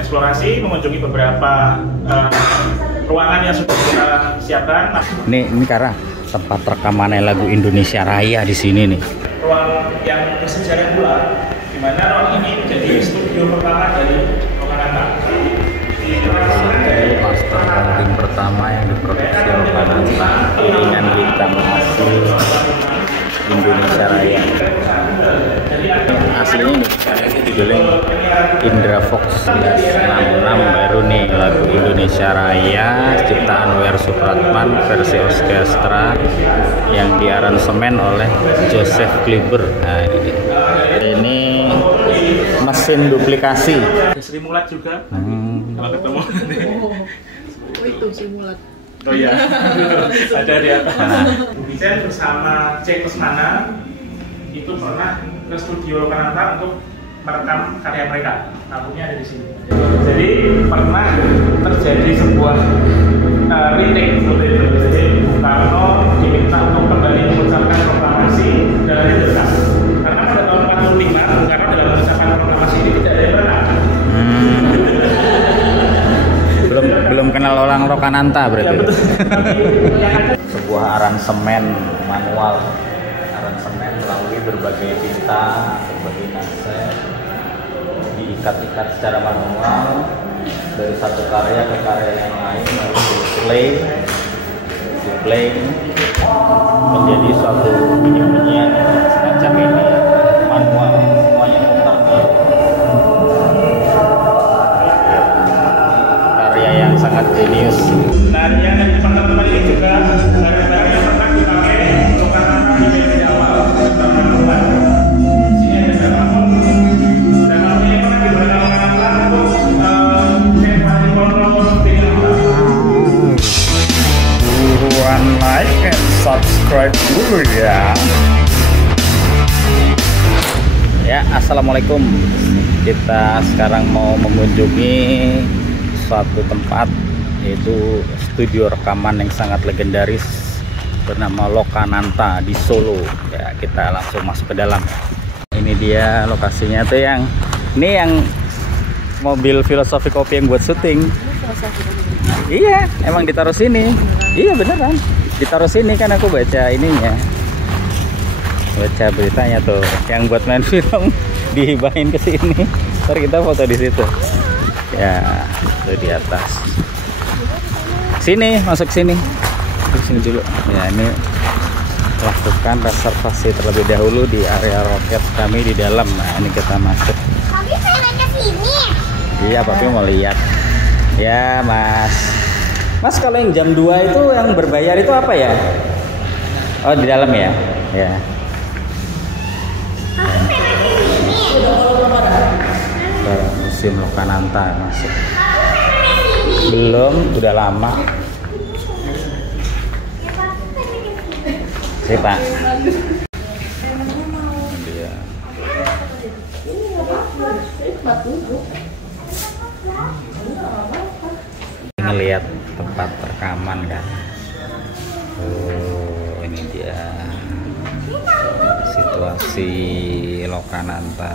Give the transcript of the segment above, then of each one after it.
eksplorasi, mengunjungi beberapa ruangan yang sudah kita siapkan. Ini karena tempat rekaman lagu Indonesia Raya di sini nih. Ruang yang bersejarah pula, di mana ruang ini menjadi studio pertama dari Lokananta. Master Building pertama yang diproduksi Lokananta dengan hitam asli Indonesia Raya. Aslinya Indonesia Raya sih judulnya Indra Fox 1966, baru nih lagu Indonesia Raya ciptaan W.R. Supratman versi orkestra yang diaransemen oleh Joseph Kliber. Nah, ini mesin duplikasi. Simulat juga. Kalau ketemu. Oh itu simulat. Oh iya, ada di atas. Vincent bersama C. Kusmana itu pernah ke studio Lokananta untuk merekam karya mereka. Albumnya ada di sini. Jadi pernah terjadi sebuah retake seperti itu. Jadi Bung Karno diminta untuk kembali mengucapkan proklamasi dalam direkam. Karena pada tahun 45 Bung Karno dalam mengucapkan proklamasi ini tidak ada yang berenang. Belum kenal orang Lokananta berarti. Ya, betul. Sebuah aransemen manual, aransemen melalui berbagai tinta, berbagai naset, diikat-ikat secara manual dari satu karya ke karya yang lain, lalu diplay menjadi suatu bunyi-bunyian semacam ini manual, semuanya muter nih. Karya yang sangat jenius. Nah, yang dari teman-teman ini juga barang-barang yang pernah dipakai Lokananta di periode awal teman-teman. Di sini ada gramafon. Gramafon ini pernah digunakan Lokananta untuk separasi kontrol dengan Buruan like and subscribe dulu ya. Ya, assalamualaikum. Kita sekarang mau mengunjungi suatu tempat, yaitu studio rekaman yang sangat legendaris bernama Lokananta di Solo. Ya, kita langsung masuk ke dalam. Ini dia lokasinya tuh yang mobil filosofi kopi yang buat syuting. Iya, emang ditaruh sini. Iya beneran, ditaruh sini kan aku baca ininya, baca beritanya tuh, yang buat main film dihibahin ke sini. Ntar kita foto di situ. Ya, itu di atas. Sini, masuk sini. Di sini dulu. Ya, ini lakukan reservasi terlebih dahulu di area roket kami di dalam. Nah, ini kita masuk. Tapi pengen ke sini. Iya, papi mau lihat. Ya, Mas. Mas, kalau yang jam 2 itu yang berbayar itu apa ya? Oh, di dalam ya? Ya. Museum Lokananta masuk. Belum, udah lama. Sih, Pak. Dia. Ngelihat tempat rekaman kan. Oh, ini dia situasi Lokananta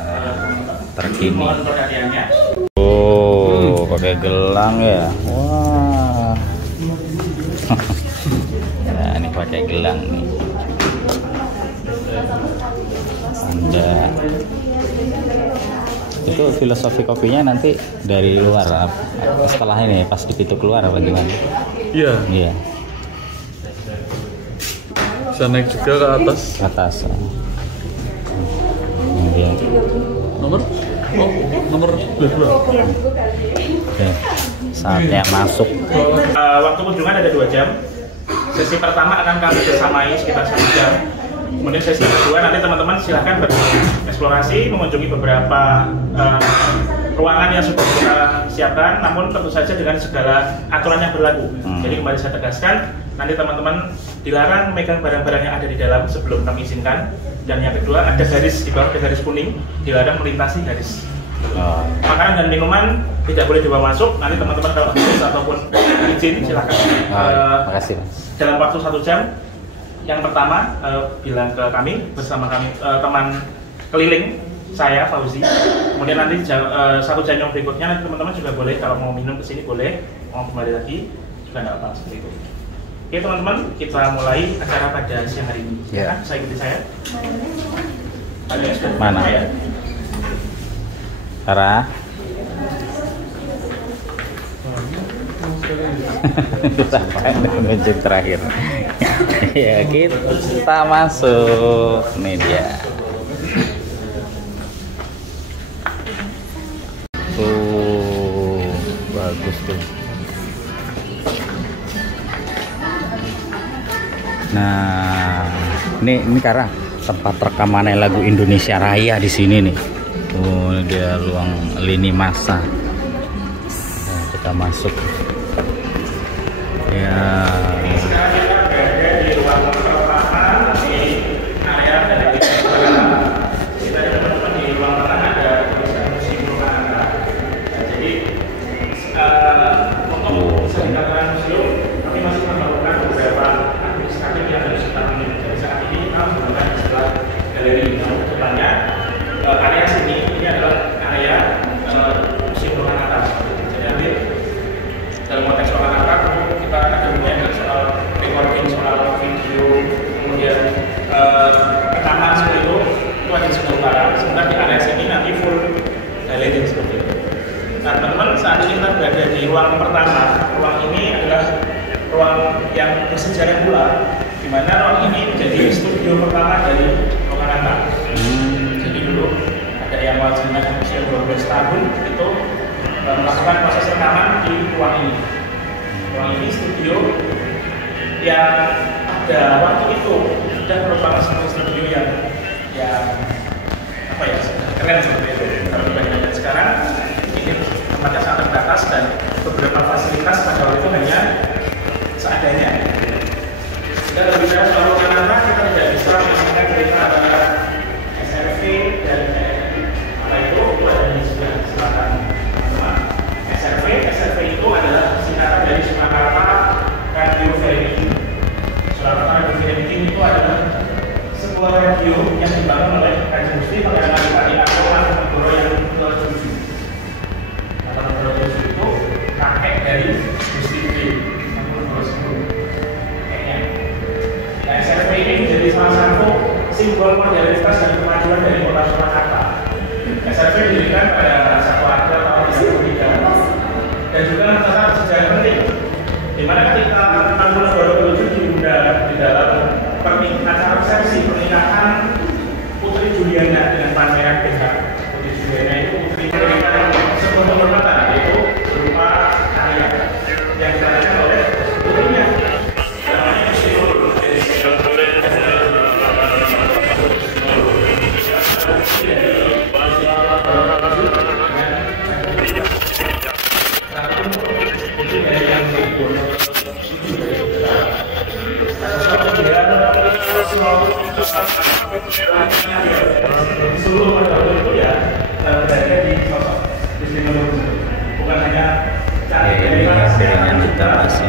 terkini. Oh, pakai gelang ya. Wah. Ya, ini pakai gelang nih. Anda itu filosofi kopinya nanti dari luar setelah ini pas di pintu keluar apa gimana? Iya. Iya. Bisa naik juga ke atas. Ke atas. Iya. Nomor? Oh, nomor 2. Oke. Saatnya masuk. waktu kunjungan ada 2 jam. Sesi pertama akan kami bersamai sekitar 1 jam. Kemudian sesi kedua nanti teman-teman silahkan bereksplorasi, mengunjungi beberapa ruangan yang sudah kita siapkan, namun tentu saja dengan segala aturan yang berlaku. Jadi kembali saya tegaskan, nanti teman-teman dilarang memegang barang-barang yang ada di dalam sebelum kami izinkan. Dan yang kedua, ada garis di bawah, ada garis kuning, dilarang melintasi garis. Makanan dan minuman tidak boleh dibawa masuk. Nanti teman-teman kalau harus ataupun izin silahkan. Makasih, Mas. Dalam waktu 1 jam. Yang pertama bilang ke kami bersama kami teman keliling saya Fauzi. Kemudian nanti satu jam yang berikutnya nanti teman-teman juga boleh kalau mau minum ke sini boleh, mau kembali lagi juga nggak apa seperti itu. Oke teman-teman, kita mulai acara pada siang hari ini. Ya. Saya ikuti saya. Mana? Sarah. Kita menuju terakhir. Ya, kita masuk. Nih dia. Tuh, bagus tuh. Nah, ini karena tempat rekaman lagu Indonesia Raya di sini nih. Oh, dia ruang lini masa. Nah, kita masuk. Ya. Sekarang kita berada di ruang pertama di area dari kita teman-teman di ruang tengah ada tulisan museum anak. Jadi untuk bisa dikatakan museum, kami masih memerlukan beberapa administratif yang harus kita ambil. Jadi saat ini kita menggunakan istilah galeri. Nah, kedepannya area sini ini adalah area museum anak. Jadi nanti dalam konteks olahraga kita ada banyak soal recording, soal video, kemudian rekaman seperti itu ada di sebelah utara. Sementara di area sini nanti full galeri seperti itu. Nah teman-teman, saat ini kita berada di ruang pertama. Ruang ini adalah ruang yang bersejarah pula, di mana ruang ini menjadi studio pertama dari Lokananta. Jadi dulu ada yang wajibnya usia 12 tahun itu melakukan proses rekaman di ruang ini. Ruang ini studio yang pada waktu itu sudah merupakan sebuah studio yang apa ya, keren seperti itu. Kalau dibandingkan sekarang, ini tempatnya sangat terbatas dan beberapa fasilitas pada waktu itu hanya seadanya. Jika berbicara soal Lokananta, kita tidak bisa menyebutkan cerita antara SRV dan apa itu ada di sebelah selatan. SRV itu adalah singkatan dari Surakarta Radio Very. Surakarta Radio Very itu adalah sebuah radio yang dibangun oleh Kanjeng Gusti Pangeran Adipati Agung Mangkunegoro yang ke-7. Mangkunegoro itu kakek dari Gusti Mangkunegoro kakeknya. Nah, SRV ini menjadi salah satu simbol modernitas dan kemajuan dari kota Surakarta. SRV didirikan pada 1 April tahun 1933 dan juga mencatat sejarah penting, di mana ketika Mangkunegoro ke-7 diundang di dalam acara resepsi pernikahan Putri Juliana dengan Pangeran Beckham. Putri Juliana itu putri pernikahan sebuah penghormatan, yaitu berupa karya yang dirayakan oleh putrinya. Namanya Gusti Nurul. Seluruh masyarakat itu ya berada di sosok Gusti Nurul, bukan hanya cara piringan kita masih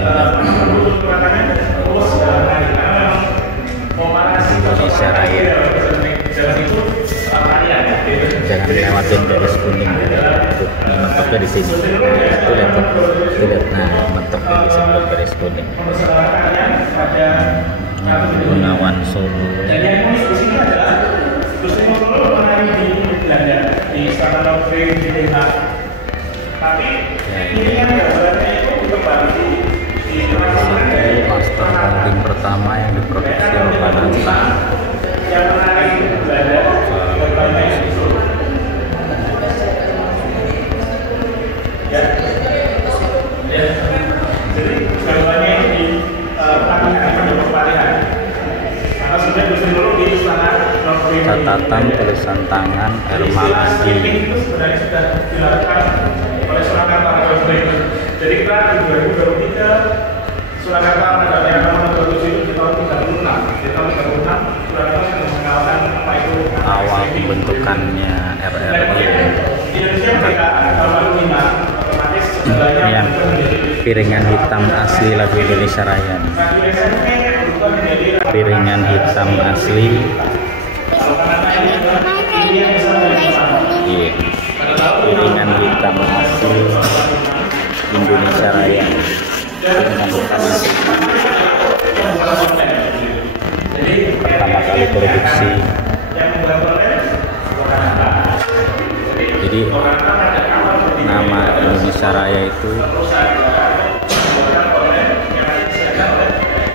Indonesia Raya. Jangan lewatin garis kuning mentoknya di sini. Itu lihat, nah mentoknya di sebelum garis kuning. Gunawan Solo. Dan yang unik di sini adalah Gusti Nurul menari di Belanda di Istana Nogri di Den Haag. Tapi ini kan gambarnya itu dikembang di master molding pertama yang diproduksi Lokananta. Yang menari di Belanda gambarnya itu. Ya. Jadi gambarnya ini di pelatihan. Maka sudah Gusti Nurul di Istana Nogri. Catatan tulisan tangan Ermaladi. Itu sebenarnya sudah dilakukan oleh Surakarta pada waktu itu. Jadi kita di 2023 Surakarta pada nomor 27 itu di tahun 36. Di tahun 36 Surakarta sudah mengenalkan apa itu awal pembentukannya RRI. Indonesia mereka tahun 5 otomatis segalanya yang piringan hitam asli lagu Indonesia Raya. Piringan hitam asli Hai, Iya. Piringan hitam asli Indonesia Raya. Piringan hitam asli. Pertama kali produksi. Jadi nama Indonesia Raya itu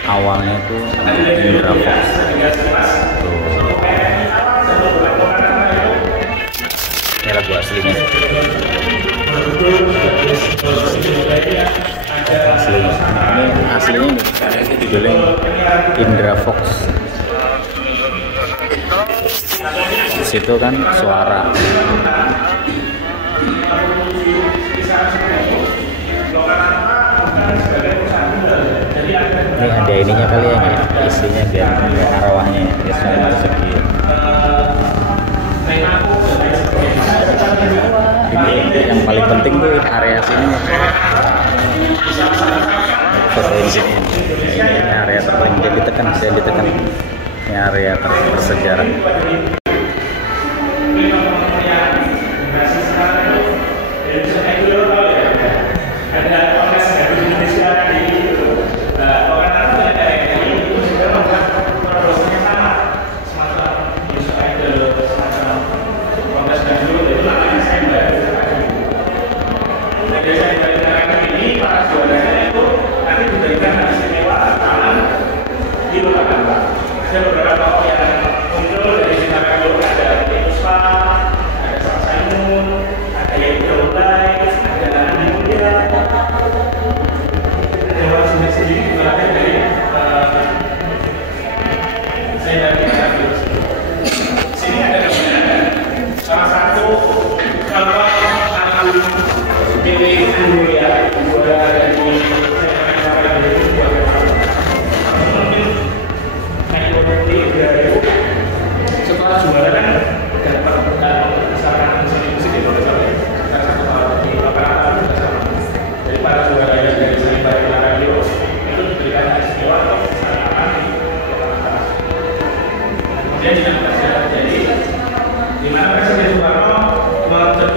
awalnya tuh Indra Fox. Ini lagu aslinya. Aslinya ini judulnya Indra Fox. Situ kan suara. Ini ada ininya kali ya, isinya biar arwahnya ya semua segi. Ini yang paling penting tuh area sini. Fotoin sini. Ini area terpaling jadi ditekan, bisa ditekan. Ini area bersejarah.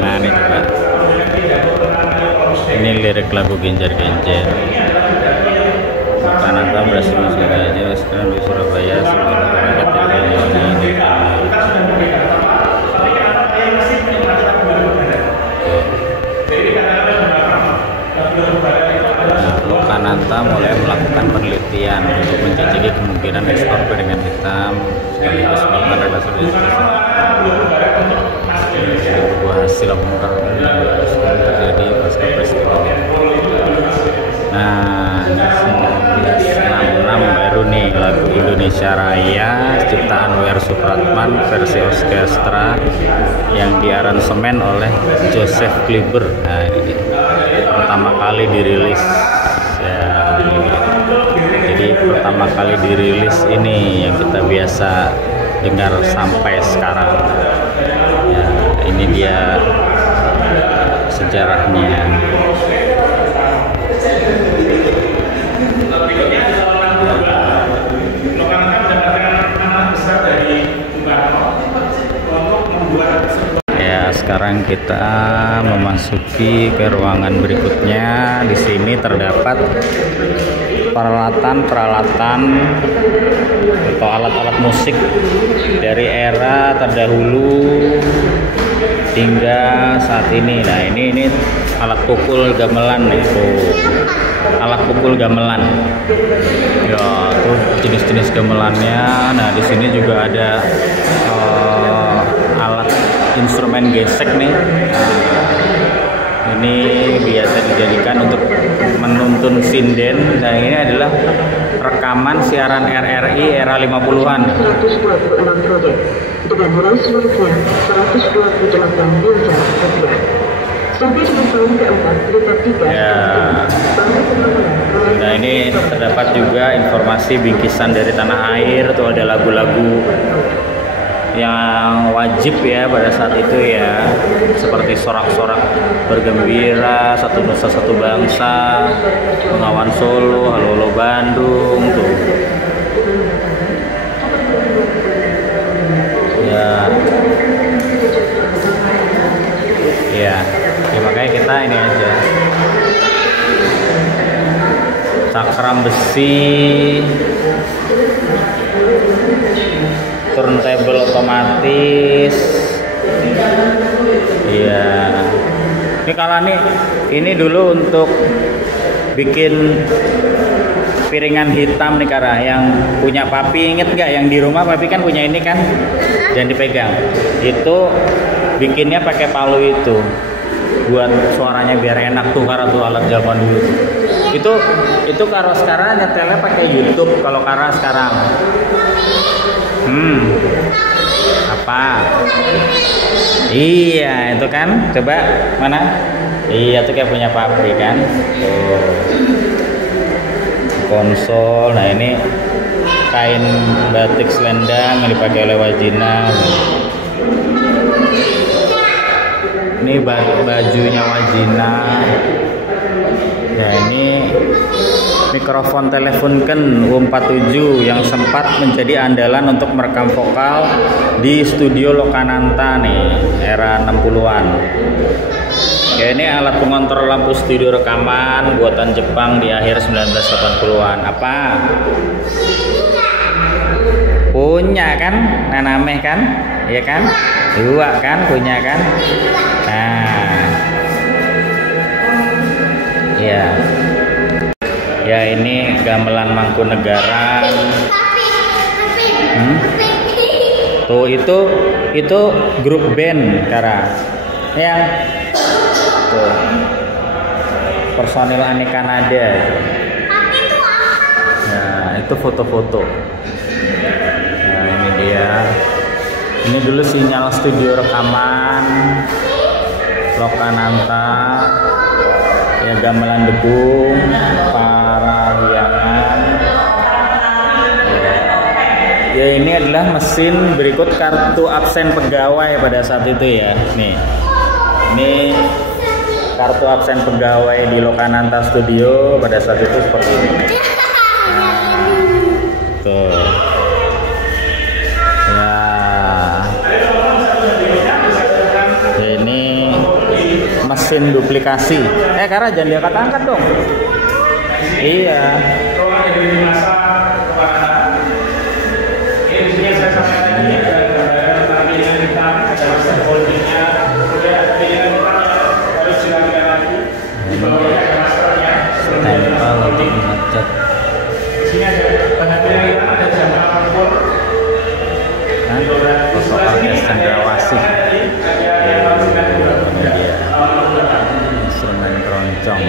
Nah ini coba, ini lirik lagu Genjer-Genjer. Kanada berhasil masuk aja sekarang di Surabaya sebagai rakyat ini. Kanada mulai melakukan penelitian untuk menjajaki kemungkinan ekspor piringan hitam sekaligus melakukan repatriasi sebuah hasil pengungkapan yang terjadi pasca peristiwa. Nah, 1966 baru nih lagu Indonesia Raya ciptaan W.R. Supratman versi orkestra yang diaransemen oleh Joseph Kliber. Nah, ini pertama kali dirilis. Ya, jadi pertama kali dirilis ini yang kita biasa dengar sampai sekarang. Ya, ini dia sejarahnya. Ya, sekarang kita memasuki ke ruangan berikutnya. Di sini terdapat peralatan-peralatan atau alat-alat musik dari era terdahulu hingga saat ini. Nah, ini alat pukul gamelan itu. Alat pukul gamelan. Ya, tuh jenis-jenis gamelannya. Nah, di sini juga ada alat instrumen gesek nih. Ini biasa dijadikan untuk menuntun sinden. Dan ini adalah rekaman siaran RRI era 50-an. 126 proyek dengan nilai seluruhnya 128 miliar rupiah. Sampai dengan tahun keempat, lipat 3. Ya. Nah, ini terdapat juga informasi bingkisan dari tanah air. Tuh ada lagu-lagu yang wajib ya pada saat itu ya, seperti sorak-sorak bergembira, satu nusa satu bangsa, Bengawan Solo, Halo Halo Bandung tuh ya. makanya kita ini aja. Cakram besi, turntable otomatis. Iya. Ini kalau ini dulu untuk bikin piringan hitam nih Kara, yang punya papi, inget nggak yang di rumah papi kan punya ini kan, jangan dipegang. Itu bikinnya pakai palu itu, buat suaranya biar enak tuh Kara tuh, alat zaman dulu tuh. Itu Kara sekarang nyetelnya pakai YouTube kalau Kara sekarang. Apa? Iya itu kan, coba mana? Iya tuh kayak punya papi kan. Tuh. Konsol, nah ini kain batik selendang yang dipakai oleh Wajina. Ini bajunya Wajina. Ya ini mikrofon telepon Ken U47 yang sempat menjadi andalan untuk merekam vokal di studio Lokananta nih era 60-an. Ya ini alat pengontrol lampu studio rekaman buatan Jepang di akhir 1980-an. Apa? Punya kan? Nanameh kan? Iya kan? Dua kan? Punya kan? Nah. Ya. Ya ini gamelan Mangkunegaran. Tuh itu grup band Kara. Yang tuh personil aneka nada itu. Nah itu foto-foto. Nah ini dia. Ini dulu sinyal studio rekaman Lokananta. Ya gamelan Degung, Parahyangan. Ya ini adalah mesin berikut kartu absen pegawai pada saat itu ya. Nih, ini kartu absen pegawai di Lokananta Studio pada saat itu seperti ini. Nah, tuh. Ya, ini mesin duplikasi. Karena jangan diangkat-angkat dong. Iya. Tempel untuk mengecat. Sini ada bahannya kita ada jam apapun. Kosong orkes Cendrawasih. Instrumen keroncong.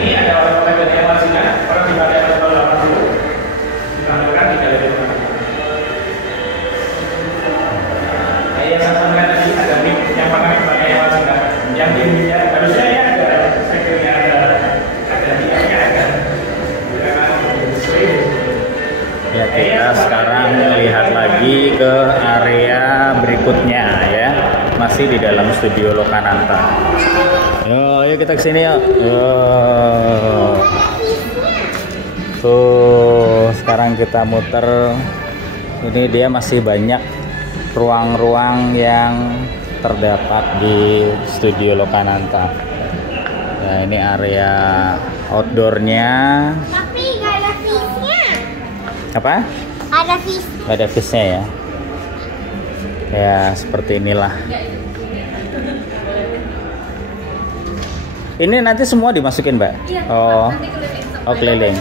Ya kita sekarang lihat lagi ke area berikutnya ya, masih di dalam studio Lokananta. Yuk kita kesini yuk. Tuh sekarang kita muter. Ini dia masih banyak ruang-ruang yang terdapat di studio Lokananta. Nah ini area outdoornya. Tapi nggak ada fishnya. Apa? Ada fish. Ada fishnya ya. Ya seperti inilah. Ini nanti semua dimasukin Mbak? Iya, Oh, oh keliling.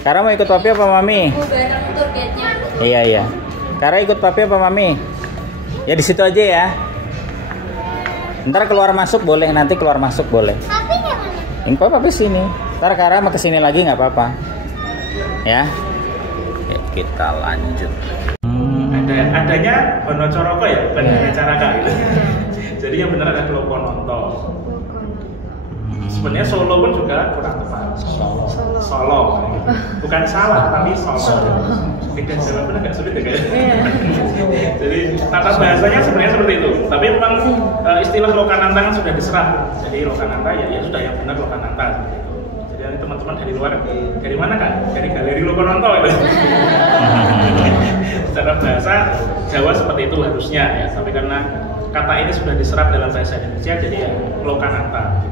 Kara mau ikut papi apa mami? Iya iya. Kara ikut papi apa mami? Ya di situ aja ya. Ntar keluar masuk boleh, nanti keluar masuk boleh. Tapi nggak mana? Engkau papi sini. Ntar Kara mau kesini lagi nggak apa-apa. Ya. Kita lanjut. Adanya Hono Coroko ya, bukan Caraka gitu. Jadi yang benar ada Lokononto. Sebenarnya Solo pun juga kurang tepat. Solo. Bukan salah, tapi Solo. Beda Jawa pun agak sulit ya kayaknya. Jadi tata bahasanya sebenarnya seperti itu. Tapi memang istilah Lokananta kan sudah diserap. Jadi Lokananta ya sudah yang benar Lokananta. Jadi teman-teman dari luar, dari mana kan? Dari Galeri Lokononto gitu. Secara bahasa Jawa seperti itu harusnya ya. Tapi karena kata ini sudah diserap dalam bahasa Indonesia, jadi ya Lokananta.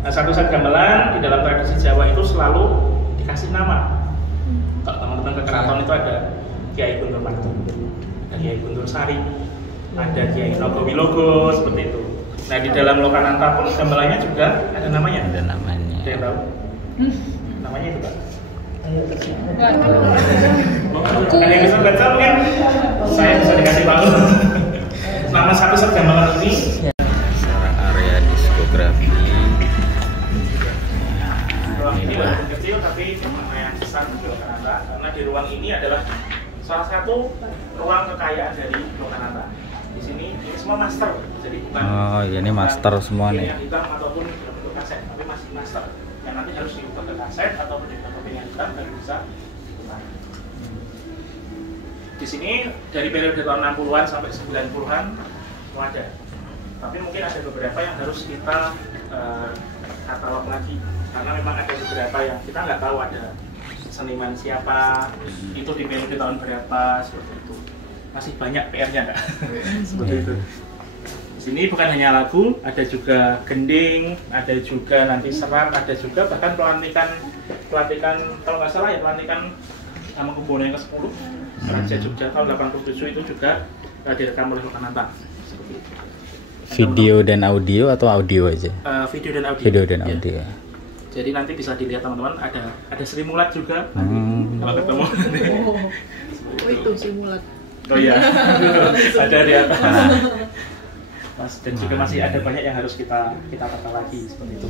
Nah, satu set gamelan di dalam tradisi Jawa itu selalu dikasih nama. Kalau teman-teman ke keraton itu ada Kiai Guntur Marto, ada Kiai Guntur Sari, ada Kiai Nogowilogo, seperti itu. Nah, di dalam Lokananta pun gamelannya juga ada namanya. Ada namanya. Ada yang tahu? Namanya itu, Pak? Ada yang bisa baca mungkin? Saya bisa dikasih tahu. Nama satu set gamelan ini Secara area diskografi. ruang ini walaupun kecil tapi lumayan besar di Lokananta, karena di ruang ini adalah salah satu ruang kekayaan dari Lokananta. Di sini ini semua master, jadi bukan Oh, ini master semua nih. yang hitam ataupun bentuk kaset, tapi masih master. Yang nanti harus diubah ke kaset ataupun diubah ke yang hitam baru bisa diputar. Di sini dari periode tahun 60-an sampai 90-an semua ada. Tapi mungkin ada beberapa yang harus kita katalog lagi, karena memang ada beberapa yang kita nggak tahu ada seniman siapa, itu di periode tahun berapa, seperti itu. Masih banyak PR-nya nggak? Seperti itu. Di sini bukan hanya lagu, ada juga gending, ada juga nanti serat, ada juga bahkan pelantikan kalau nggak salah ya pelantikan Hamengkubuwono yang ke-10 Raja Jogja tahun 87 itu juga direkam oleh Lokananta. Seperti itu. Video dan audio atau audio aja? Video dan audio. Video dan Ya. audio. Jadi nanti bisa dilihat teman-teman, ada Sri Mulat juga. Kalau ketemu. Oh itu simulat. Oh iya. Ada di atas. Mas, dan juga masih ada banyak yang harus kita tata lagi seperti itu.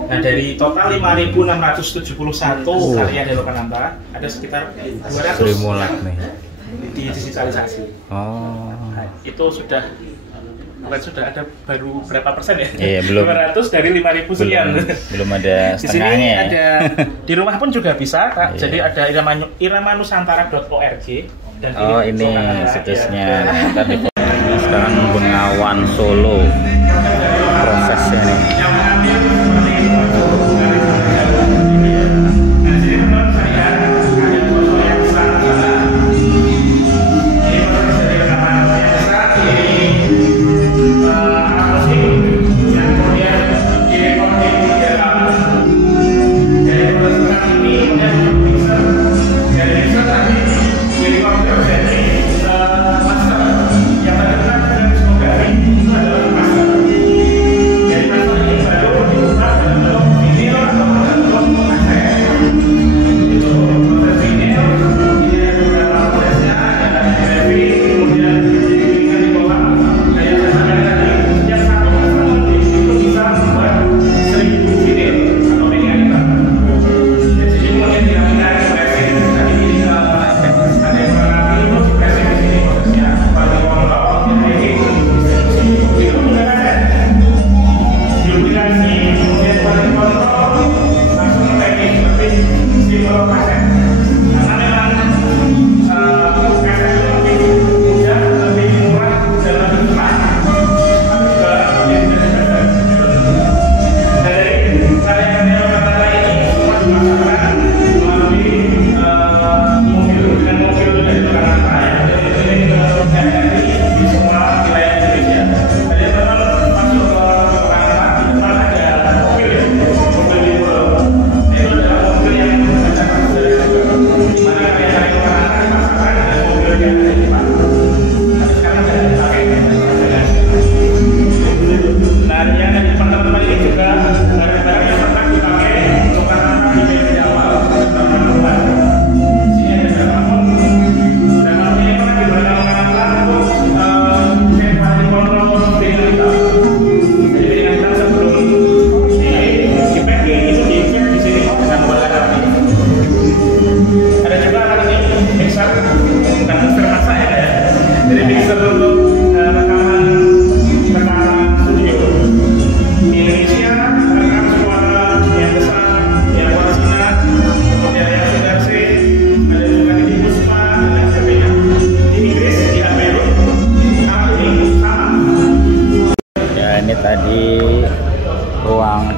Nah, dari total 5.671 karya dari Lokananta, ada sekitar 200 Sri Mulat nih. digitalisasi. Oh. Nah, itu sudah ada baru berapa persen ya? Iya, belum. 200 dari 5.000 sekian. Belum ada Di sini setengahnya ya. ada di rumah pun juga bisa, Kak. Iya. Jadi ada iramanusantara.org dan Oh, ini Lokananta, situsnya. ya. Tadi sekarang Bengawan Solo prosesnya nih.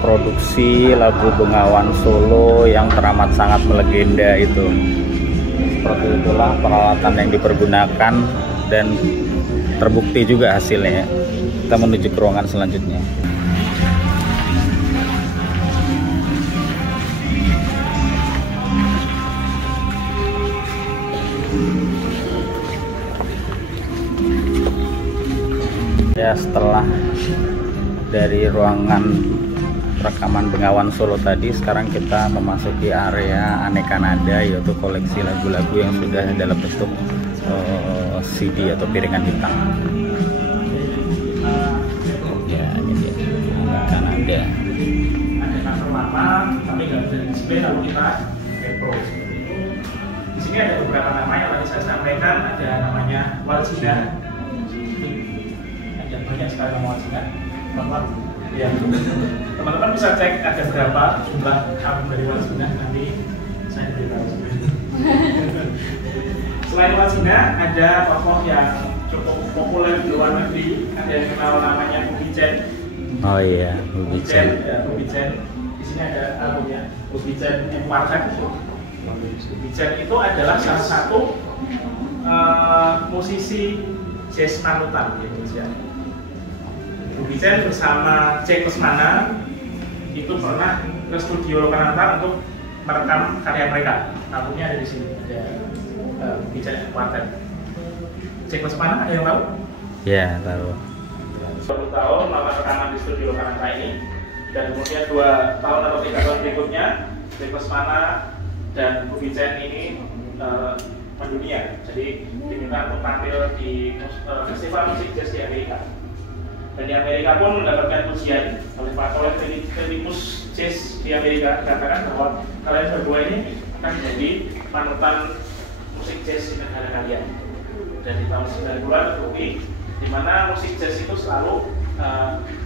produksi lagu Bengawan Solo yang teramat sangat melegenda itu. Seperti itulah peralatan yang dipergunakan dan terbukti juga hasilnya. Kita menuju ke ruangan selanjutnya. Ya, setelah dari ruangan rekaman Bengawan Solo tadi, sekarang kita memasuki area aneka nada, yaitu koleksi lagu-lagu yang sudah dalam bentuk CD atau piringan hitam. Ya, ini dia aneka nada. Ada cover lama tapi nggak bisa di display, lalu kita repo seperti itu. Di sini ada beberapa nama yang tadi saya sampaikan, ada namanya Walsina. Ada banyak sekali nama Walsina. Ya, teman-teman bisa cek ada berapa jumlah album dari Walsina, nanti saya beritahu. Selain Walsina, ada tokoh yang cukup populer di luar negeri, ada yang kenal namanya Bobby Chen. Oh iya, Bobby Chen. Ya, Bobby Chen. Di sini ada albumnya Bobby Chen and Quartet. Bobby Chen itu adalah salah satu musisi jazz panutan di Indonesia. Bobby Chen bersama Cek Lesmana itu pernah ke studio Lokananta untuk merekam karya mereka. Albumnya ada di sini, ada Bobby Chen and Quartet. Cek Lesmana ada yang tahu? Ya, tahu. 1 tahun melakukan rekaman di studio Lokananta ini, dan kemudian 2 tahun atau 3 tahun berikutnya Cek Lesmana dan Bobby Chen ini mendunia. Jadi diminta untuk tampil di festival musik jazz di Amerika. Dan di Amerika pun mendapatkan pujian oleh kritikus jazz di Amerika, katakan bahwa kalian berdua ini akan menjadi panutan musik jazz di negara kalian. Dan di tahun 90-an terbukti, di mana musik jazz itu selalu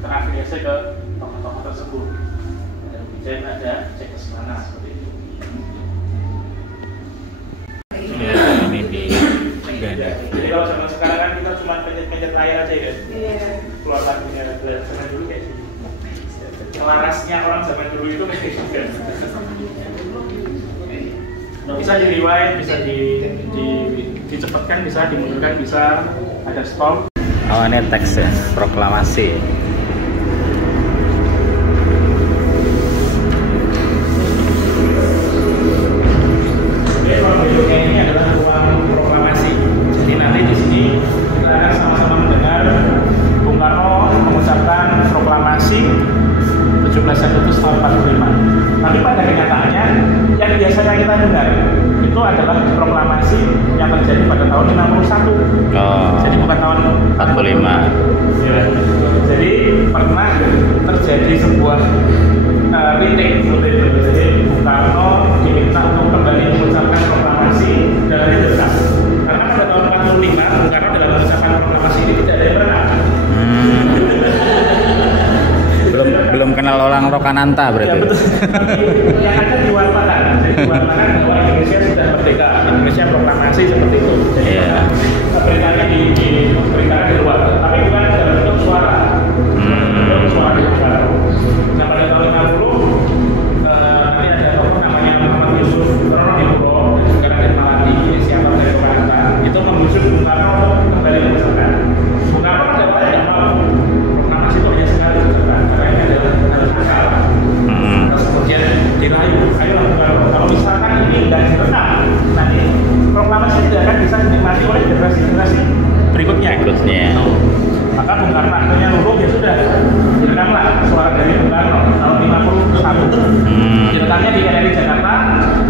terafiliasi ke tokoh-tokoh tersebut. Dan ada Cek Lesmana seperti itu. Ya, ini di Ganda. Jadi kalau zaman sekarang kan kita cuma pencet layar aja ya. Iya. Keluar lagunya, zaman dulu kayak gitu. Larasnya orang zaman dulu itu kayak gitu. Bisa di rewind, bisa dicepatkan, bisa dimundurkan, bisa ada stop. Oh, ini teks ya, proklamasi. Oke, kalau videonya ini adalah ruang proklamasi. Jadi nanti di sini kita akan sama-sama mendengar Bung Karno mengucapkan proklamasi 17 Agustus tahun 45. Tapi pada kenyataannya yang biasanya kita dengar itu adalah proklamasi yang terjadi pada tahun 51. Oh, Jadi bukan tahun 45. Ya. Jadi pernah terjadi sebuah retake seperti itu. Jadi Bung Karno diminta untuk kembali mengucapkan proklamasi dari dekat. Karena pada tahun 45 Bung Karno dalam mengucapkan proklamasi ini tidak ada yang pernah. Belum kenal orang Lokananta Ya berarti. betul. Tapi yang ada diwariskan. Jadi diwariskan bahwa Indonesia sudah merdeka. Indonesia proklamasi seperti itu. Jadi Iya. beritanya diberitakan di luar. Tapi bukan dalam bentuk suara. Bentuk suara di luar. Nah pada tahun 50 nanti ada tokoh namanya Muhammad Yusuf Ronodipuro, sekarang dari Maladi, inisiator dari Lokananta. Itu membujuk Bung Karno untuk kembali mengucapkan. Bung Karno pada waktu tidak mau. Proklamasi itu hanya sekali diucapkan. Karena ini adalah harus akal. Terus kemudian dirayu, ayolah Bung Karno, kalau misalkan ini tidak direkam, nanti proklamasi tidak akan bisa dinikmati oleh generasi-generasi berikutnya. Maka Bung Karno akhirnya luluh, ya sudah, direkamlah suara dari Bung Karno tahun 51. Direkamnya di RRI Jakarta,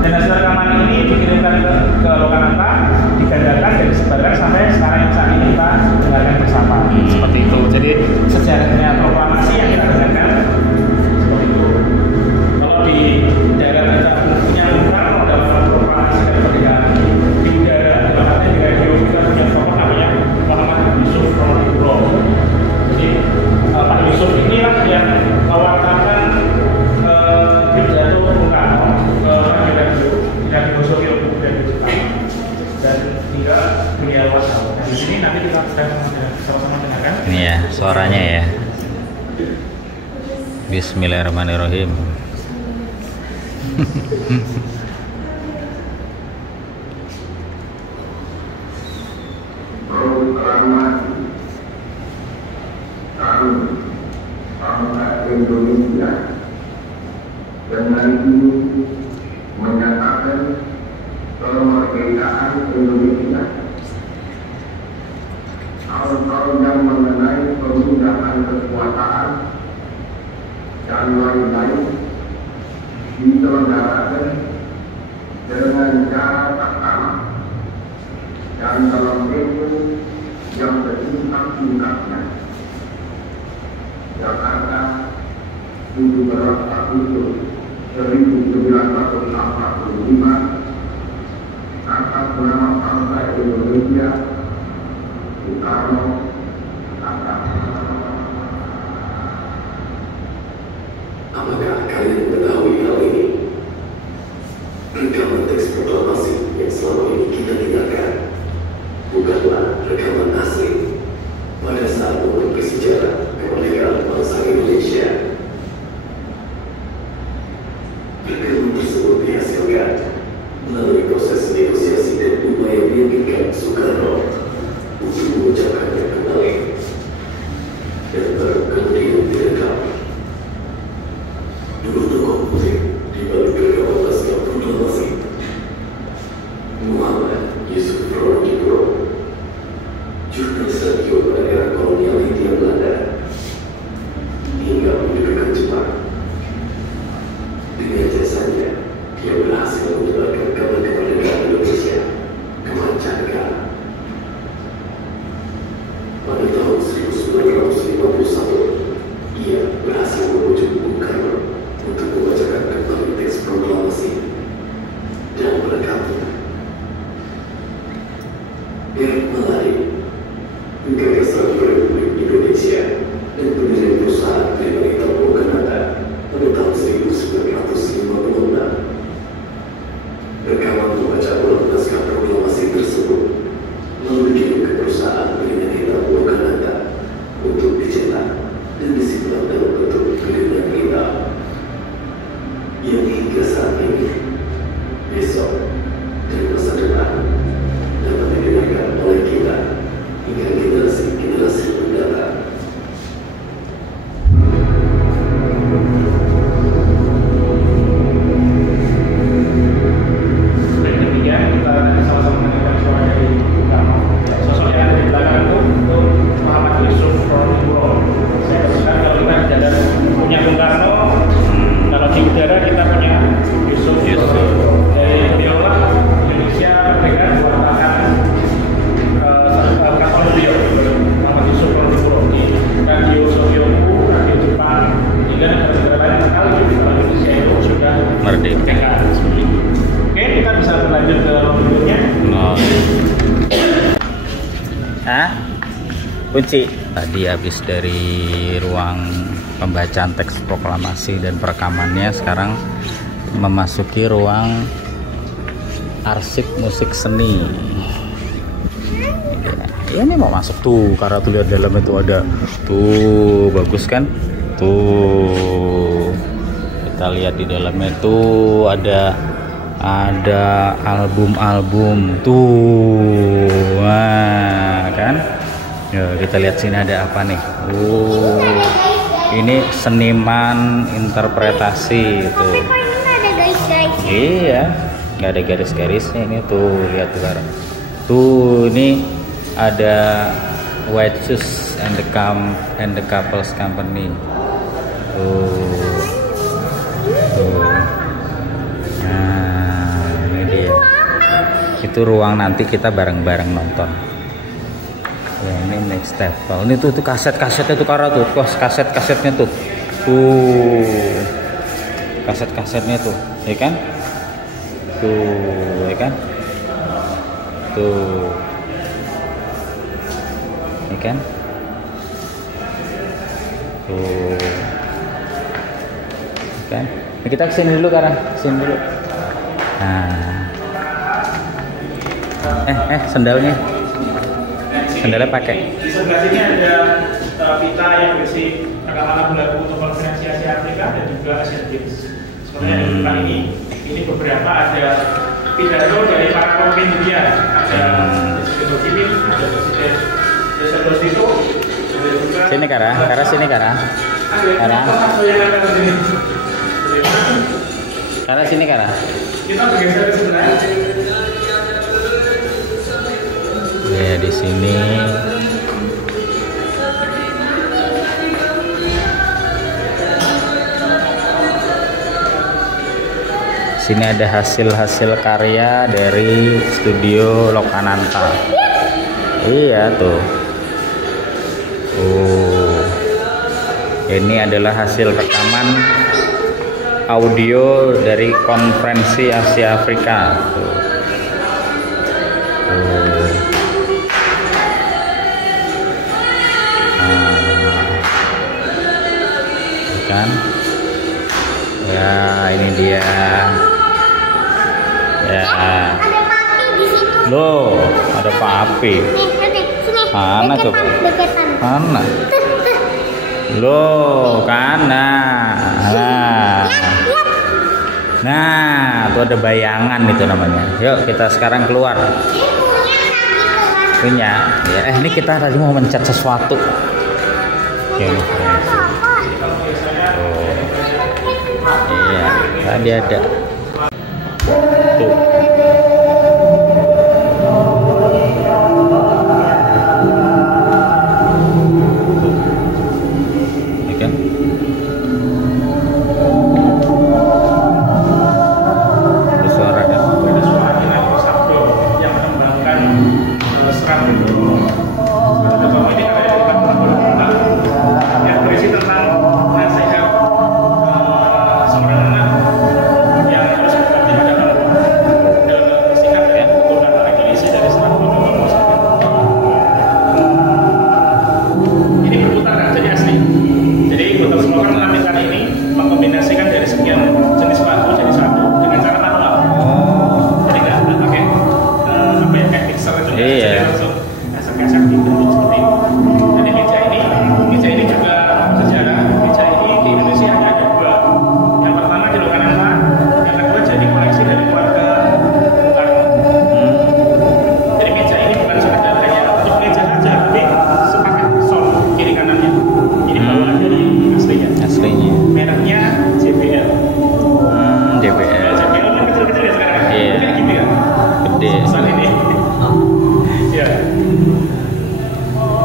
dan hasil rekaman ini dikirimkan ke Lokananta, digandakan dan disebarkan sampai sekarang yang saat ini kita dengarkan bersama. Seperti itu. Jadi sejarahnya proklamasi yang kita dengarkan seperti itu. Kalau di daerah kita punya Bung Karno dalam proklamasi kemerdekaan, di udara, tempatnya di radio kita punya tokoh namanya Muhammad Yusuf Ronodipuro. Jadi Pak Yusuf inilah yang mewartakan pidato Bung Karno ke radio sosial kemudian di Jepang dan hingga dunia luas. Di sini nanti kita sedang sama-sama dengarkan. Ini ya suaranya ya. Bismillahirrahmanirrahim. Proklamasi kami bangsa Indonesia dengan ini menyatakan kemerdekaan Indonesia. Tahun-tahun yang mengenai pemilu kekuasaan dan lain-lain diselenggarakan dengan cara taktama dan dalam tempo yang sesingkat-singkatnya. Jakarta, 17 Agustus 1945, atas nama bangsa Indonesia, Soekarno, Hatta. Apakah kalian mengetahui hal ini? Rekaman teks proklamasi yang selama ini kita dengarkan bukanlah rekaman asli pada saat momen bersejarah kemerdekaan bangsa Indonesia. Rekaman tersebut dihasilkan melalui proses negosiasi dan upaya meyakinkan Soekarno untuk mengucapkannya kembali, dan baru kemudian direkam. Dua tokoh penting di balik rekaman naskah proklamasi, Muhammad Yusuf Ronipuro, jurnalis radio pada era kolonial Hindia Belanda, hingga mendudukan Jepang. Dengan jasanya, dia berhasil menyebarkan kabar kemerdekaan Indonesia ke mancanegara. Pada tahun 1951, ia berhasil membujuk Bung Karno untuk membacakan kembali teks proklamasi dan merekamnya. Erick Malari, gagasan Republik Indonesia dan pendirian perusahaan Trimanita Moganata pada tahun 1956. Rekaman membaca ulang naskah proklamasi tersebut lalu dikirim ke perusahaan Trimanita Moganata untuk dicetak dan disimpan dalam bentuk pilihan hitam yang hingga saat ini, besok, dan masa depan dapat didengarkan oleh kita hingga generasi-generasi mendatang. Baik, demikian kita sama-sama mendengar suara dari Bung Karno. Sosok yang ada di belakang itu Muhammad Yusuf Ronipuro. Saya teruskan kalau kita ada punya Bung Karno, kalau di udara kita punya Yusuf Ronipuro. Dari beliaulah Indonesia merdeka merupakan kapal beliau Muhammad Yusuf Ronipuro di Radio Sovioku, Radio Jepang, hingga negara lain sekali Indonesia itu sudah Merdeka. seperti itu. Oke, kita bisa berlanjut ke berikutnya. Kunci tadi habis dari ruang pembacaan teks proklamasi dan perekamannya, sekarang memasuki ruang arsip musik seni. Ya, ini mau masuk tuh karena tuh lihat dalam itu ada tuh, bagus kan tuh, kita lihat di dalamnya tuh ada album-album tuh, wah kan. Ya, kita lihat sini ada apa nih. Ini seniman interpretasi itu. Tapi kok ini nggak ada garis-garis? Iya, nggak ada garis-garisnya ini tuh, lihat tuh sekarang. Tuh ini ada White Shoes and the Couples Company. Tuh. Nah, ini dia. Itu ruang nanti kita bareng-bareng nonton. Ya, ini next level. Ini tuh kaset-kasetnya tuh karena tuh, kaset-kasetnya tuh. Kaset-kasetnya tuh, ya kan? Tuh, ya kan? Tuh. Ya kan? Tuh. Ya kan? Nah, kita kesini dulu karena kesini dulu. Nah. Sendalnya pakai. Di sebelah sini ada pita yang berisi rekaman lagu untuk konferensi Asia Afrika dan juga Asian Games. Sebenarnya di depan ini beberapa ada pidato dari para pemimpin dunia. Ada Presiden Ho Chi Minh, ada Presiden Joseph Tito, ada juga Sini Kara sini Kara. Kara sini Kara. Kita bergeser ke sebelah. Ya, di sini Sini ada hasil-hasil karya dari studio Lokananta. Iya tuh. Ini adalah hasil rekaman audio dari konferensi Asia Afrika. Kan? Ya, ini dia. Ya. Ada papi di situ. Loh, ada papi. Sini. Mana coba? Deketan. Mana? Loh, kana. Nah, tuh ada bayangan itu namanya. Yuk kita sekarang keluar. Punya. Ya, ini kita tadi mau mencet sesuatu. Oke, ini. Iya, tadi ada. Tuh. Ini kan. Ada suara kan? Ada suara Sabdo yang mengembangkan serat itu. Ini ada yang berisi tentang nasihat seorang anak yang harus berbakti pada orang tua. Dalam singkat ya, tulisan lagi isi dari serat itu. Ini berputar jadi asli. Jadi Kota Semua kan menampilkan ini mengkombinasikan dari sekian jenis batu jadi satu dengan cara manual. Jadi nggak pakai apa ya kayak mixer itu. Iya. Jadi langsung gesek-gesek dibentuk seperti ini. Jadi meja ini juga sejarah. Meja ini di Indonesia hanya ada dua. Yang pertama di Lokananta, yang kedua jadi koleksi dari keluarga Bung Karno. Jadi meja ini bukan sekedar hanya untuk meja saja, tapi sepaket sol kiri kanannya. Ini bawaan dari aslinya. Aslinya. Mereknya JBL. DPR. JBL kan kecil-kecil ya sekarang. Iya. Kayak gini ya. Gede. Besar ini. Ya.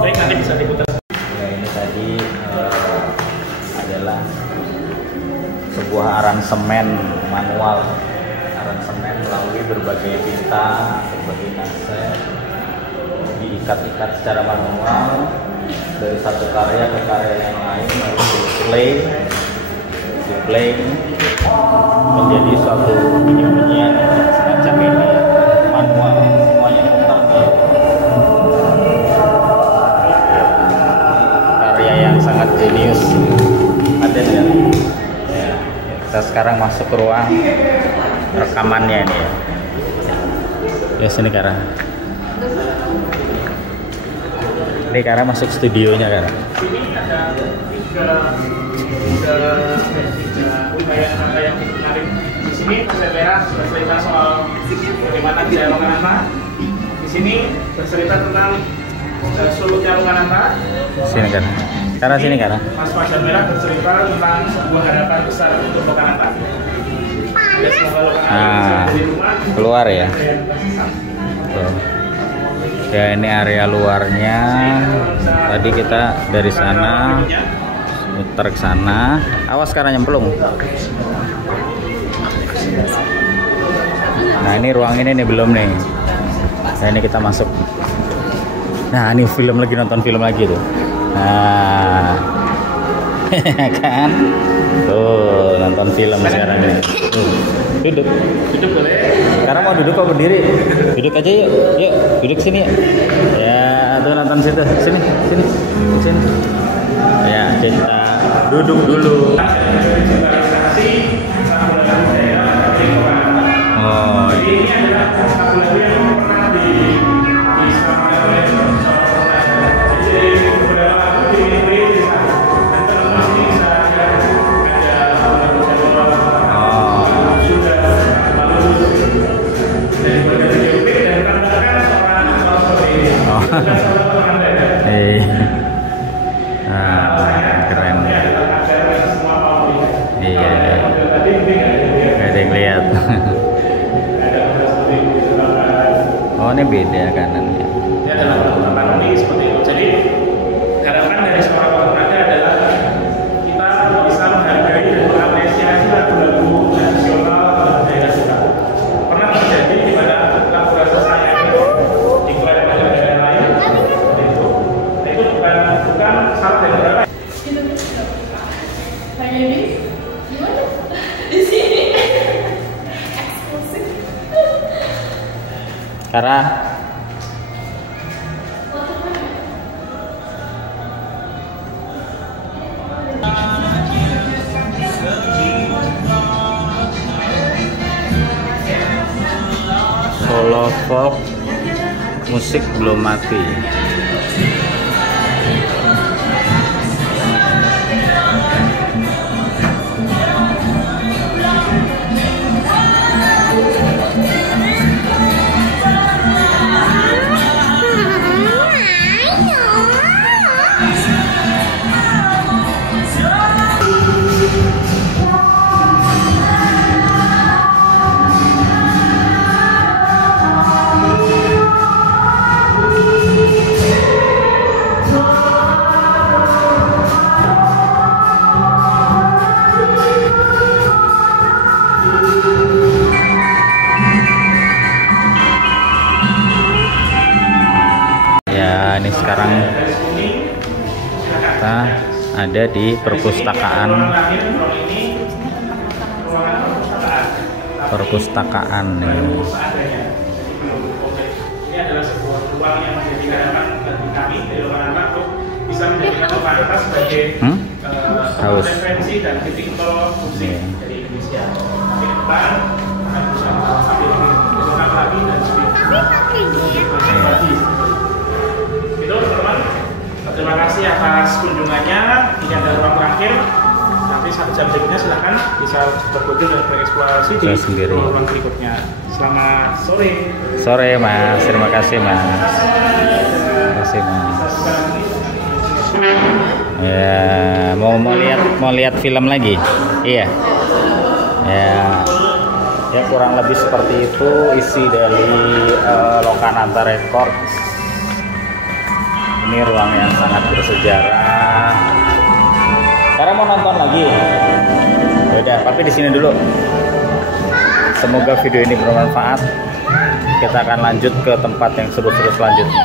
Baik, nanti bisa diputar. Ya, ini tadi adalah sebuah aransemen manual, aransemen melalui berbagai pita, berbagai kaset, diikat-ikat secara manual dari satu karya ke karya yang lain, lalu di-play menjadi suatu bunyi-bunyian semacam ini manual, semuanya muter nih. Karya yang sangat jenius. Ada ya? Ya, kita sekarang masuk ke ruang rekamannya ini ya. Ya sini Kara. Ini Kara masuk studionya Kara. Ini ada tiga upaya yang menarik. Di sini saya bercerita soal bagaimana di Lokananta. Di sini bercerita tentang sulutnya Lokananta. Sini Kara. Kara sini Kara. Mas Fajar Merah bercerita tentang sebuah harapan besar untuk Lokananta. Ada sebuah Lokananta bisa dari rumah. Keluar ya. Ada yang tersisa. Tuh. Ya ini area luarnya. Tadi kita dari sana muter ke sana. Awas sekarang nyemplung. Nah ini ruang ini nih belum nih. Nah ini kita masuk. Nah ini film lagi, nonton film lagi tuh. Nah kan tuh nonton film sekarang nih. Tuh, duduk. Duduk boleh. Sekarang mau duduk kok berdiri? Duduk aja yuk. Yuk, duduk sini yuk. Ya, tuh nonton situ. Sini. Ya, kita duduk dulu. Oh, Ini adalah satu lagu yang pernah di jadi beberapa lagu di dan teman-teman ini bisa ada sudah lalu dari berbagai JUP dan menambahkan seorang seperti ini. Keren. Iya. Gak ada yang lihat. Oh ini beda kanannya. Dia adalah teman-teman ini seperti itu. Jadi harapan dari seorang pemuda adalah kita bisa menghargai dan mengapresiasi lagu-lagu nasional daerah Cara Solo folk musik belum mati. Ya, ini sekarang kita ada di perpustakaan nih. Ini adalah sebuah ruang yang menjadi harapan bagi kami dari anak-anak untuk bisa menjadikan Lokananta sebagai referensi dan titik nol musik dari Indonesia. Di depan akan bisa ambil lengkap lagi dan lagi. Itu teman-teman, terima kasih atas kunjungannya. Ini adalah ruang terakhir. Nanti 1 jam berikutnya silahkan bisa berkunjung dan bereksplorasi di ruang berikutnya. Selamat sore. Sore Mas, terima kasih Mas. Terima kasih Mas. Ya, mau lihat film lagi? Iya. Ya kurang lebih seperti itu isi dari Lokananta Records. Ini ruang yang sangat bersejarah. Sekarang mau nonton lagi? Udah, tapi di sini dulu. Semoga video ini bermanfaat. Kita akan lanjut ke tempat yang seru-seru selanjutnya.